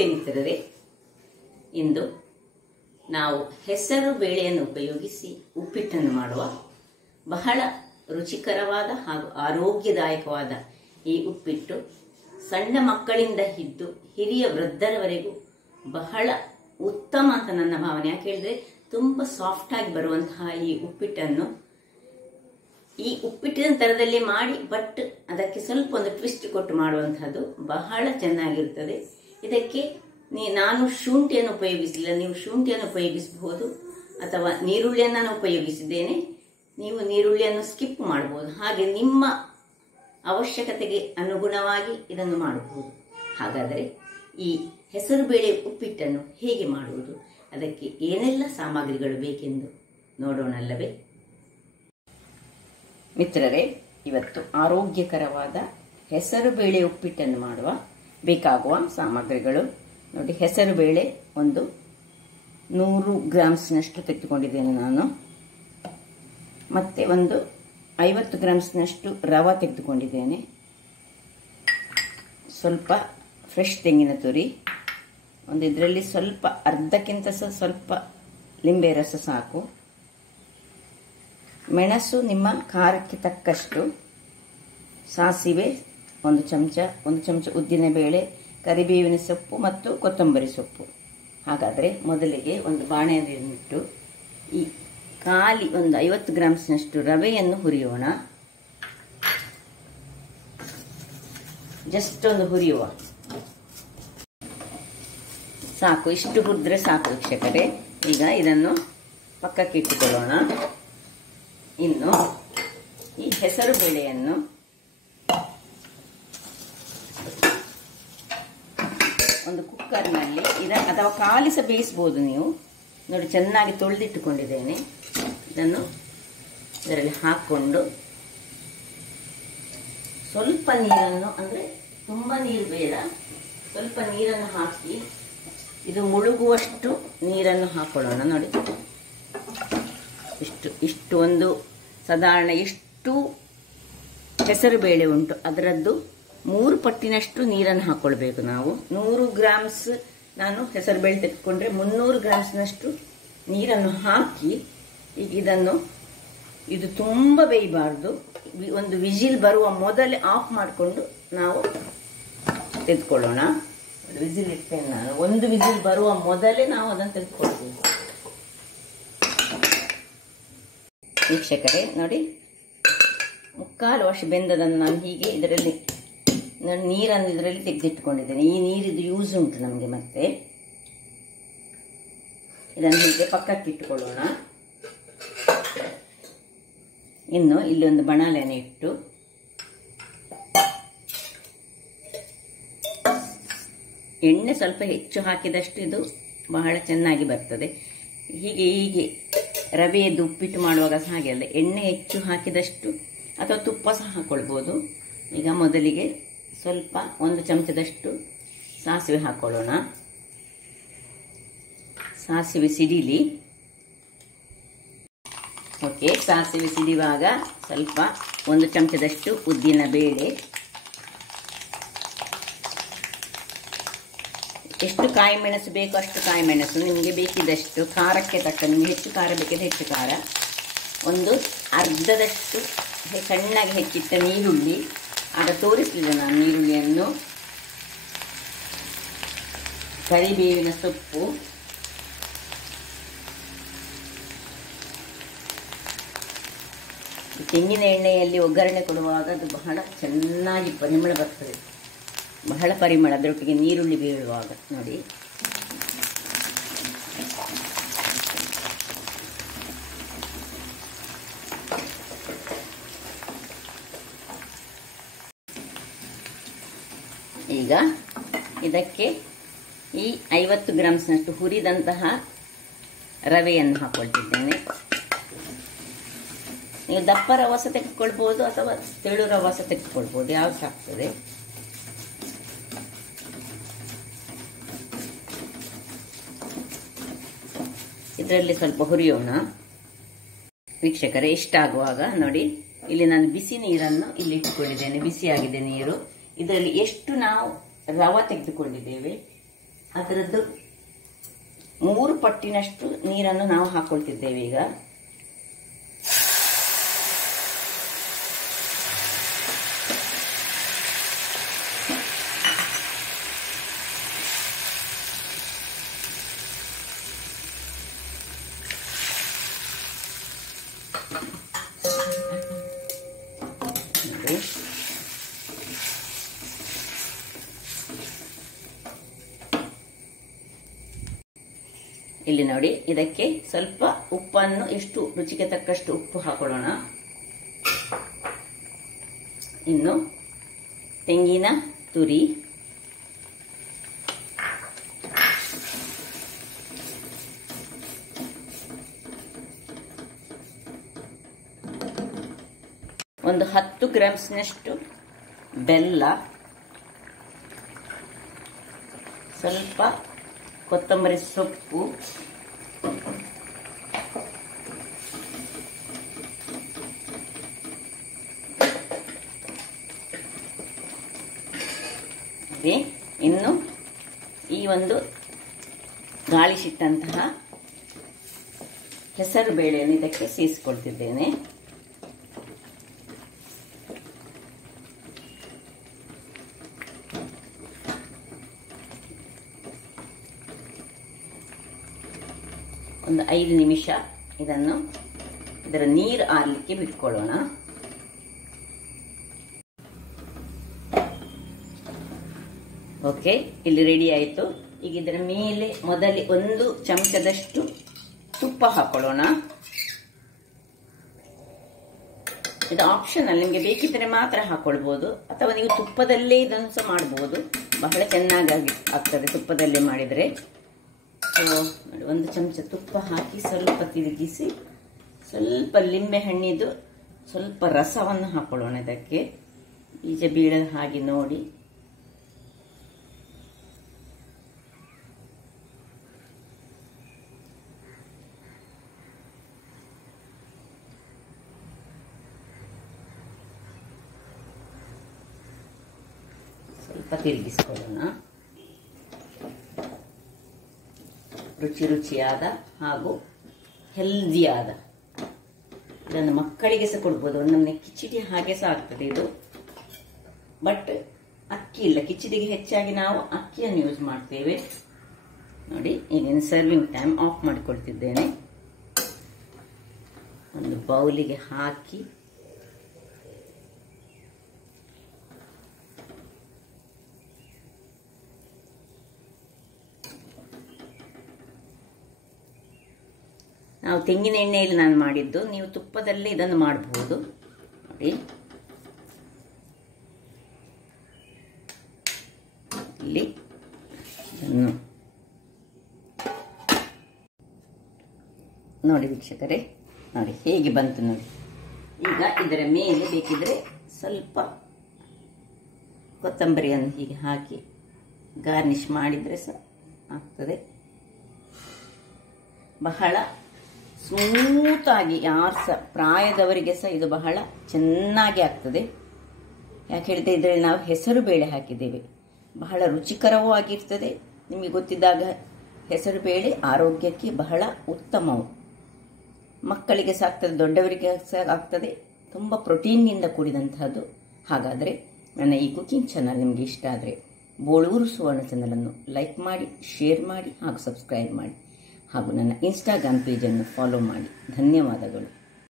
ನಮಸ್ತೆ ಮಿತ್ರರೇ. ಇಂದು ನಾವು ಹೆಸರು ಬೇಳೆಯನ್ನು ಉಪಯೋಗಿಸಿ ಉಪ್ಪಿಟ್ಟನ್ನು ಮಾಡುವ ಬಹಳ ರುಚಿಕರವಾದ ಹಾಗೂ ಆರೋಗ್ಯದಾಯಕವಾದ ಈ ಉಪ್ಪಿಟ್ಟು ಸಣ್ಣ ಮಕ್ಕಳಿಂದ ಹಿಡಿದು ಹಿರಿಯ ವೃದ್ಧರವರೆಗೂ ಬಹಳ ಉತ್ತಮ ಅಂತ ನನ್ನ ಭಾವನೆ. ಯಾಕೆ ಹೇಳಿದ್ರೆ ತುಂಬ ಸಾಫ್ಟ್ ಆಗಿ ಬರುವಂತಹ ಈ ಉಪ್ಪಿಟ್ಟನ್ನು ಈ ಉಪ್ಪಿಟ್ಟಿನ ತರದಲ್ಲಿ ಮಾಡಿ, ಬಟ್ ಅದಕ್ಕೆ ಸ್ವಲ್ಪ ಒಂದು ಟ್ವಿಸ್ಟ್ ಕೊಟ್ಟು ಮಾಡುವಂತಹದ್ದು ಬಹಳ ಚೆನ್ನಾಗಿರುತ್ತದೆ. ಇದಕ್ಕೆ ನಾನು ಶುಂಠಿಯನ್ನು ಉಪಯೋಗಿಸಲಿಲ್ಲ, ನೀವು ಶುಂಠಿಯನ್ನು ಉಪಯೋಗಿಸಬಹುದು, ಅಥವಾ ನೀರುಳ್ಳಿಯನ್ನು ನಾನು ಉಪಯೋಗಿಸಿದ್ದೇನೆ, ನೀವು ನೀರುಳ್ಳಿಯನ್ನು ಸ್ಕಿಪ್ ಮಾಡಬಹುದು. ಹಾಗೆ ನಿಮ್ಮ ಅವಶ್ಯಕತೆಗೆ ಅನುಗುಣವಾಗಿ ಇದನ್ನು ಮಾಡಬಹುದು. ಹಾಗಾದರೆ ಈ ಹೆಸರುಬೇಳೆ ಉಪ್ಪಿಟ್ಟನ್ನು ಹೇಗೆ ಮಾಡುವುದು, ಅದಕ್ಕೆ ಏನೆಲ್ಲ ಸಾಮಗ್ರಿಗಳು ಬೇಕೆಂದು ನೋಡೋಣಲ್ಲವೇ ಮಿತ್ರರೇ. ಇವತ್ತು ಆರೋಗ್ಯಕರವಾದ ಹೆಸರುಬೇಳೆ ಉಪ್ಪಿಟ್ಟನ್ನು ಮಾಡುವ ಬೇಕಾಗುವ ಸಾಮಗ್ರಿಗಳು ನೋಡಿ. ಹೆಸರುಬೇಳೆ ಒಂದು 100 ಗ್ರಾಮ್ಸ್ನಷ್ಟು ತೆಗೆದುಕೊಂಡಿದ್ದೇನೆ ನಾನು. ಮತ್ತೆ ಒಂದು 50 ಗ್ರಾಮ್ಸ್ನಷ್ಟು ರವೆ ತೆಗೆದುಕೊಂಡಿದ್ದೇನೆ. ಸ್ವಲ್ಪ ಫ್ರೆಶ್ ತೆಂಗಿನ ತುರಿ, ಒಂದು ಇದರಲ್ಲಿ ಸ್ವಲ್ಪ ಅರ್ಧಕ್ಕಿಂತ ಸ್ವಲ್ಪ ಲಿಂಬೆ ರಸ ಸಾಕು. ಮೆಣಸು ನಿಮ್ಮ ಖಾರಕ್ಕೆ ತಕ್ಕಷ್ಟು, ಸಾಸಿವೆ 1 ಚಮಚ, ಉದ್ದಿನಬೇಳೆ, ಕರಿಬೇವಿನ ಸೊಪ್ಪು ಮತ್ತು ಕೊತ್ತಂಬರಿ ಸೊಪ್ಪು. ಹಾಗಾದರೆ ಮೊದಲಿಗೆ ಒಂದು ಬಾಣಲೆಯನ್ನಿಟ್ಟು ಈ ಒಂದು 50 ಗ್ರಾಮ್ಸ್ನಷ್ಟು ರವೆಯನ್ನು ಹುರಿಯೋಣ. ಜಸ್ಟ್ ಒಂದು ಹುರಿಯುವ ಸಾಕು, ಇಷ್ಟು ಹುರಿದ್ರೆ ಸಾಕು ವೀಕ್ಷಕರೇ. ಈಗ ಇದನ್ನು ಪಕ್ಕಕ್ಕೆ ಇಟ್ಟುಕೊಳ್ಳೋಣ. ಇನ್ನು ಈ ಹೆಸರು ಬೇಳೆಯನ್ನು ಒಂದು ಕುಕ್ಕರ್ನಲ್ಲಿ ಅಥವಾ ಕಾಲಿಸ ಬೇಯಿಸಬಹುದು ನೀವು. ನೋಡಿ, ಚೆನ್ನಾಗಿ ತೊಳೆದಿಟ್ಟುಕೊಂಡಿದ್ದೇನೆ. ಇದನ್ನು ಇದರಲ್ಲಿ ಹಾಕ್ಕೊಂಡು ಸ್ವಲ್ಪ ನೀರನ್ನು, ಅಂದರೆ ತುಂಬ ನೀರು ಬೇಡ, ಸ್ವಲ್ಪ ನೀರನ್ನು ಹಾಕಿ ಇದು ಮುಳುಗುವಷ್ಟು ನೀರನ್ನು ಹಾಕೊಳ್ಳೋಣ. ನೋಡಿ, ಇಷ್ಟು ಒಂದು ಸಾಧಾರಣ ಎಷ್ಟು ಹೆಸರು ಬೇಳೆ ಉಂಟು ಅದರದ್ದು 3 ಪಟ್ಟಿನಷ್ಟು ನೀರನ್ನು ಹಾಕೊಳ್ಬೇಕು ನಾವು. 100 ಗ್ರಾಮ್ಸ್ ನಾನು ಹೆಸರು ಬೇಳೆ ತೆಗೆದುಕೊಂಡ್ರೆ 300 ಗ್ರಾಮ್ಸ್ನಷ್ಟು ನೀರನ್ನು ಹಾಕಿ ಈಗ ಇದು ತುಂಬ ಬೇಯಬಾರ್ದು. ಒಂದು ವಿಜಿಲ್ ಬರುವ ಮೊದಲೇ ಆಫ್ ಮಾಡಿಕೊಂಡು ನಾವು ತೆಗೆದುಕೊಳ್ಳೋಣ. ವಿಜಿಲ್ ಇರ್ತೇನೆ ನಾನು, ಒಂದು ವಿಜಿಲ್ ಬರುವ ಮೊದಲೇ ನಾವು ಅದನ್ನು ತೆಗೆದುಕೊಳ್ತೀವಿ. ವೀಕ್ಷಕರೇ ನೋಡಿ, 3/4 ವರ್ಷ ಬೆಂದದನ್ನು ನಾನು ಹೀಗೆ ನೀರನ್ನು ಇದರಲ್ಲಿ ತೆಗೆದಿಟ್ಟುಕೊಂಡಿದ್ದೇನೆ. ಈ ನೀರಿದು ಯೂಸ್ ಉಂಟು ನಮಗೆ. ಮತ್ತೆ ಇದನ್ನು ಹೀಗೆ ಪಕ್ಕಕ್ಕೆ ಇಟ್ಟುಕೊಳ್ಳೋಣ. ಇನ್ನು ಇಲ್ಲಿ ಒಂದು ಬಾಣಲೆಯನ್ನು ಇಟ್ಟು ಎಣ್ಣೆ ಸ್ವಲ್ಪ ಹೆಚ್ಚು ಹಾಕಿದಷ್ಟು ಇದು ಬಹಳ ಚೆನ್ನಾಗಿ ಬರ್ತದೆ. ಹೀಗೆ ರವೆಯದ್ದು ಉಪ್ಪಿಟ್ಟು ಮಾಡುವಾಗ ಹಾಗೆ ಅಲ್ಲ, ಎಣ್ಣೆ ಹೆಚ್ಚು ಹಾಕಿದಷ್ಟು, ಅಥವಾ ತುಪ್ಪ ಸಹ ಹಾಕೊಳ್ಬೋದು. ಈಗ ಮೊದಲಿಗೆ ಸ್ವಲ್ಪ 1 ಚಮಚದಷ್ಟು ಸಾಸಿವೆ ಹಾಕೊಳ್ಳೋಣ. ಸಾಸಿವೆ ಸಿಡಿಲಿ. ಓಕೆ, ಸಾಸಿವೆ ಸಿಡಿಯುವಾಗ ಸ್ವಲ್ಪ 1 ಚಮಚದಷ್ಟು ಉದ್ದಿನ ಬೇಳೆ, ಎಷ್ಟು ಕಾಯಿ ಮೆಣಸು ಬೇಕು ಅಷ್ಟು ಕಾಯಿ ಮೆಣಸು, ನಿಮಗೆ ಬೇಕಿದಷ್ಟು ಖಾರಕ್ಕೆ ತಕ್ಕ, ನಿಮಗೆ ಹೆಚ್ಚು ಖಾರ ಬೇಕಿದ್ರೆ ಹೆಚ್ಚು ಖಾರ. ಒಂದು ಅರ್ಧದಷ್ಟು ಸಣ್ಣಗೆ ಹೆಚ್ಚಿಟ್ಟ ನೀರುಳ್ಳಿ, ಆಗ ತೋರಿಸಲಿಲ್ಲ ನಾನು ನೀರುಳ್ಳಿಯನ್ನು. ಕರಿಬೇವಿನ ಸೊಪ್ಪು, ತೆಂಗಿನ ಎಣ್ಣೆಯಲ್ಲಿ ಒಗ್ಗರಣೆ ಕೊಡುವಾಗ ಅದು ಬಹಳ ಚೆನ್ನಾಗಿ ಪರಿಮಳ ಬರ್ತದೆ, ಬಹಳ ಪರಿಮಳ. ಅದರೊಟ್ಟಿಗೆ ನೀರುಳ್ಳಿ ಬೀಳುವಾಗ ನೋಡಿ. ಈಗ ಇದಕ್ಕೆ ಈ 50 ಗ್ರಾಮ್ಸ್ನಷ್ಟು ಹುರಿದಂತಹ ರವೆಯನ್ನು ಹಾಕೊಳ್ತಿದ್ದೇನೆ. ನೀವು ದಪ್ಪ ರವಾಸ ತೆಗೆದುಕೊಳ್ಬೋದು ಅಥವಾ ತೆಳು ರವಾಸ ತೆಗೆದುಕೊಳ್ಬೋದು, ಯಾವ್ದು ಆಗ್ತದೆ. ಇದರಲ್ಲಿ ಸ್ವಲ್ಪ ಹುರಿಯೋಣ ವೀಕ್ಷಕರೇ. ಇಷ್ಟಾಗುವಾಗ ನೋಡಿ, ಇಲ್ಲಿ ನಾನು ಬಿಸಿ ನೀರನ್ನು ಇಲ್ಲಿ ಇಟ್ಟುಕೊಂಡಿದ್ದೇನೆ. ಬಿಸಿಯಾಗಿದೆ ನೀರು. ಇದರಲ್ಲಿ ಎಷ್ಟು ನಾವು ರವೆ ತೆಗೆದುಕೊಂಡಿದ್ದೇವೆ ಅದರದ್ದು 3 ಪಟ್ಟಿನಷ್ಟು ನೀರನ್ನು ನಾವು ಹಾಕೊಳ್ತಿದ್ದೇವೆ ಈಗ. ಇಲ್ಲಿ ನೋಡಿ, ಇದಕ್ಕೆ ಸ್ವಲ್ಪ ಉಪ್ಪನ್ನು, ಎಷ್ಟು ರುಚಿಗೆ ತಕ್ಕಷ್ಟು ಉಪ್ಪು ಹಾಕೊಳ್ಳೋಣ. ಇನ್ನು ತೆಂಗಿನ ತುರಿ, ಒಂದು 10 ಗ್ರಾಮ್ಸ್ನಷ್ಟು ಬೆಲ್ಲ, ಸ್ವಲ್ಪ ಕೊತ್ತಂಬರಿ ಸೊಪ್ಪು, ಇನ್ನು ಈ ಒಂದು ಗಾಳಿಸಿಟ್ಟಂತಹ ಹೆಸರು ಬೇಳೆಯನ್ನು ಇದಕ್ಕೆ ಸೇರಿಸಿಕೊಳ್ತಿದ್ದೇನೆ. ಒಂದು 5 ನಿಮಿಷ ಇದರ ನೀರು ಆರಲಿಕ್ಕೆ ಬಿಟ್ಕೊಳ್ಳೋಣ. ಓಕೆ, ಇಲ್ಲಿ ರೆಡಿ ಆಯಿತು. ಈಗ ಇದರ ಮೇಲೆ ಮೊದಲೇ 1 ಚಮಚದಷ್ಟು ತುಪ್ಪ ಹಾಕೊಳ್ಳೋಣ. ಇದು ಆಪ್ಷನಲ್, ನಿಮಗೆ ಬೇಕಿದ್ದರೆ ಮಾತ್ರ ಹಾಕೊಳ್ಬಹುದು, ಅಥವಾ ನೀವು ತುಪ್ಪದಲ್ಲೇ ಇದನ್ನು ಸಹ ಮಾಡಬಹುದು. ಬಹಳ ಚೆನ್ನಾಗಿ ಆಗ್ತದೆ ತುಪ್ಪದಲ್ಲೇ ಮಾಡಿದರೆ. 1 ಚಮಚ ತುಪ್ಪ ಹಾಕಿ ಸ್ವಲ್ಪ ತಿರುಗಿಸಿ, ಸ್ವಲ್ಪ ಲಿಂಬೆ ಹಣ್ಣಿದು ಸ್ವಲ್ಪ ರಸವನ್ನು ಹಾಕೊಳ್ಳೋಣ. ಇದಕ್ಕೆ ಬೀಜ ಬೀಳದ ಹಾಗೆ ನೋಡಿ. ಸ್ವಲ್ಪ ತಿರುಗಿಸಿಕೊಳ್ಳೋಣ. ರುಚಿಯಾದ ಹಾಗೂ ಹೆಲ್ದಿಯಾದ, ಇದನ್ನು ಮಕ್ಕಳಿಗೆ ಸಹ ಕೊಡ್ಬೋದು. ಒಂದೊಮ್ಮೆ ಕಿಚಡಿ ಹಾಗೆ ಸಹ ಆಗ್ತದೆ ಇದು. ಬಟ್ ಅಕ್ಕಿ ಇಲ್ಲ, ಕಿಚಡಿಗೆ ಹೆಚ್ಚಾಗಿ ನಾವು ಅಕ್ಕಿಯನ್ನು ಯೂಸ್ ಮಾಡ್ತೇವೆ. ನೋಡಿ, ಈಗ ಸರ್ವಿಂಗ್ ಟೈಮ್ ಆಫ್ ಮಾಡಿಕೊಳ್ತಿದ್ದೇನೆ. ಒಂದು ಬೌಲಿಗೆ ಹಾಕಿ ನಾವು ತೆಂಗಿನ ಎಣ್ಣೆಯಲ್ಲಿ ನಾನು ಮಾಡಿದ್ದು, ನೀವು ತುಪ್ಪದಲ್ಲೇ ಇದನ್ನು ಮಾಡಬಹುದು. ನೋಡಿ, ಇಲ್ಲಿ ನೋಡಿ ವೀಕ್ಷಕರೇ, ನೋಡಿ ಹೇಗೆ ಬಂತು ನೋಡಿ. ಈಗ ಇದರ ಮೇಲೆ ಬೇಕಿದ್ರೆ ಸ್ವಲ್ಪ ಕೊತ್ತಂಬರಿಯನ್ನು ಹೀಗೆ ಹಾಕಿ ಗಾರ್ನಿಶ್ ಮಾಡಿದರೆ ಸಹ ಆಗ್ತದೆ. ಬಹಳ ಸ್ಮೂತ್ ಆಗಿ, ಯಾರು ಸಹ ಪ್ರಾಯದವರಿಗೆ ಸಹ ಇದು ಬಹಳ ಚೆನ್ನಾಗಿ ಆಗ್ತದೆ. ಯಾಕೆ ಹೇಳಿದ್ರೆ ಇದರಲ್ಲಿ ನಾವು ಹೆಸರು ಬೇಳೆ ಹಾಕಿದ್ದೇವೆ, ಬಹಳ ರುಚಿಕರವೂ ಆಗಿರ್ತದೆ. ನಿಮಗೆ ಗೊತ್ತಿದ್ದಾಗ ಹೆಸರು ಬೇಳೆ ಆರೋಗ್ಯಕ್ಕೆ ಬಹಳ ಉತ್ತಮವು. ಮಕ್ಕಳಿಗೆ ಸಹ ಆಗ್ತದೆ, ದೊಡ್ಡವರಿಗೆ ಸಹ ಆಗ್ತದೆ. ತುಂಬ ಪ್ರೋಟೀನ್ನಿಂದ ಕೂಡಿದಂತಹದ್ದು. ಹಾಗಾದರೆ ನನ್ನ ಈ ಕುಕಿಂಗ್ ಚಾನಲ್ ನಿಮಗೆ ಇಷ್ಟ ಆದರೆ ಬೋಳೂರು ಸುವರ್ಣ ಚಾನಲನ್ನು ಲೈಕ್ ಮಾಡಿ, ಶೇರ್ ಮಾಡಿ ಹಾಗೂ ಸಬ್ಸ್ಕ್ರೈಬ್ ಮಾಡಿ. ಹಾಗೂ ನನ್ನ ಇನ್ಸ್ಟಾಗ್ರಾಮ್ ಪೇಜನ್ನು ಫಾಲೋ ಮಾಡಿ. ಧನ್ಯವಾದಗಳು.